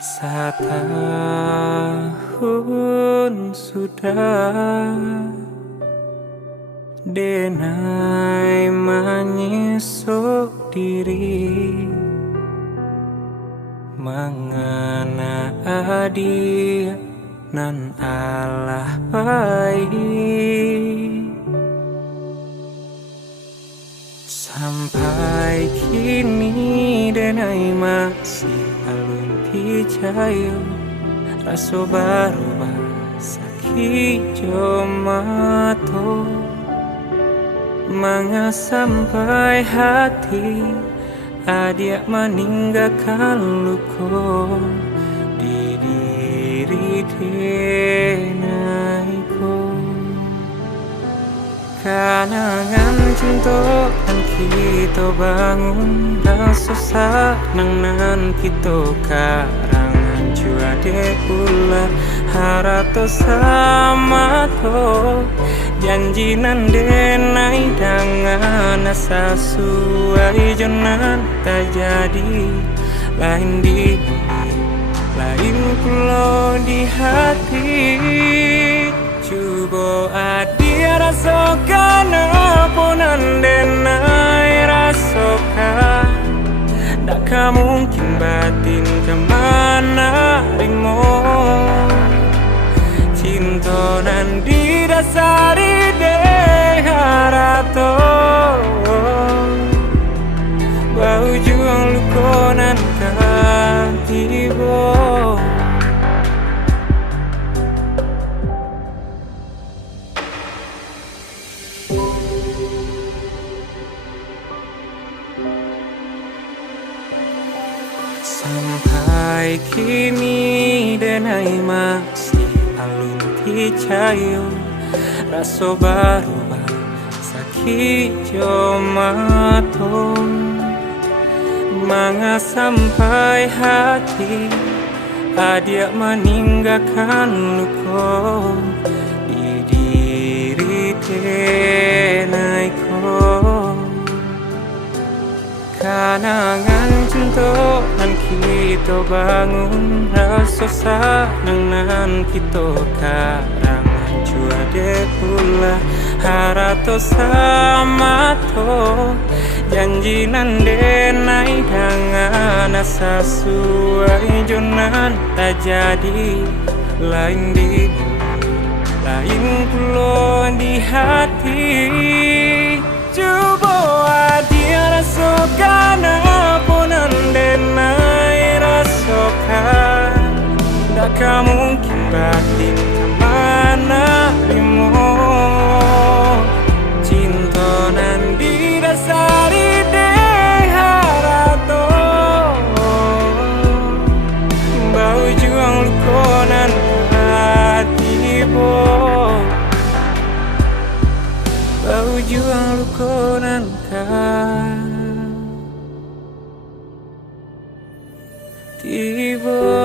Setahun sudah denai menyesok diri mengena adia nan Allah baik. Sampai kini denai masih alun picayo raso baru sakit jomato manga sampai hati adia meninggalkan luko di diri denaiku. Kanangan cinta kan kita bangun rasa senang nan kita karangan cuade pula harato sama to janji nan denai dengan asa suai jonan tak jadi lain di lain pulau di hati. Coba adia rasakan apa nan denai rasakan. Tak mungkin batin kemana rimo. Cinta nan didasari deh harato bau juang lukonan kan tiba. Sampai kini denai masih alun picayo raso baru sakit jomato manga sampai hati adia meninggalkan luko di diri denaiku. Kanangan cinta nan kita bangun rasa senang nan kita karangan cuade pula harato sama to janji nan denai dengan asa suai jonan tak jadi lain di lain pulau di hati. Coba dia rasakan apa nan denai rasakan. Tak mungkin batin kemana rimo. Cinta nan didasari deh harato bau juang lukonan hati bo. Bau juang lukonan kan tiba.